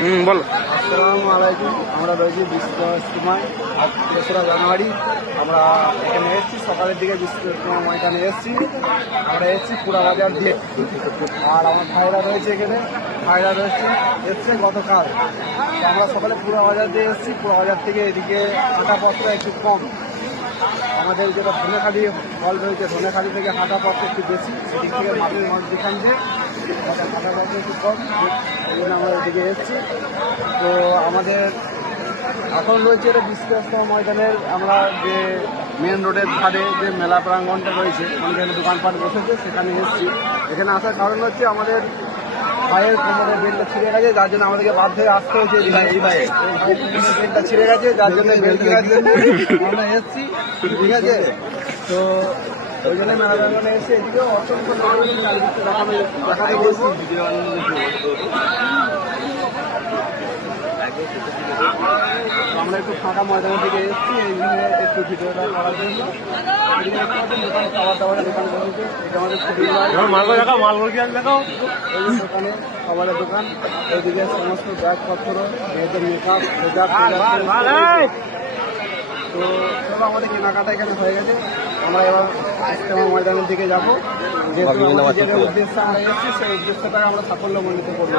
বলো। আসসালামু আলাইকুম। আমরা রয়েছি বিশ্বসময় 3রা জানুয়ারি। আমরা এখানে এসেছি সকালের দিকে বিশ্বসময় ময়দানে এসেছি। আমরা এসেছি পুরাবাজার দিয়ে। আর আমার ভাইরা রয়েছে এখানে, ভাইরা এসছে গতকাল। তো আমরা সকালে পুরাবাজার দিয়ে এসেছি। পুরাবাজার থেকে এদিকে হাঁটা পথটা একটু কম। আমাদের যেটা ধনেখালি হল রয়েছে, ধনেখালি থেকে হাঁটা পথটা একটু বেশি, সেদিক থেকে মাঠের মধ্যখান যে হাঁটা পথটা একটু কম, এই জন্য আমরা এদিকে এসেছি। তো আমাদের এখন রয়েছে এটা বিশ্বস্তম ময়দানের, আমরা যে মেন রোডের ধারে যে মেলা প্রাঙ্গণটা রয়েছে, আমাদের দোকানপাট বসেছে, সেখানে এসেছি। এখানে আসার কারণ হচ্ছে আমাদের ভাইয়ের কোমরের বেল্টটা ছিঁড়ে গেছে, যার জন্য আমাদেরকে বাধ্য হয়ে আসতে হয়েছে। এই ভাইয়ের বেল্টটা ছিঁড়ে গেছে, যার জন্য বেল্ট কেনার জন্য আমরা এসেছি। ঠিক আছে, তো ওই জন্য মেলা প্রাঙ্গণে এসে এদিকেও অসংখ্য দেখাতে বলছি। আমরা একটু ফাঁকা ময়দানের দিকে এসেছি, এই জন্য একটু ভিডিওটা করার জন্য। দোকান খাবার দাবারের দোকান করেছে, এটা আমাদের খুবই দোকানে খাবারের দোকান। এইদিকে সমস্ত ব্যাগপত্র, মেয়েদের মেকআপ, তো চলো আমাদের কেনাকাটা এখানে হয়ে গেছে। আমরা এবার ইজতেমা ময়দানের দিকে যাবো। যেহেতু আমাদের যে উদ্দেশ্যে আমরা এসেছি, সেই উদ্দেশ্যটাকে আমরা সাফল্যমণ্ডিত করবো।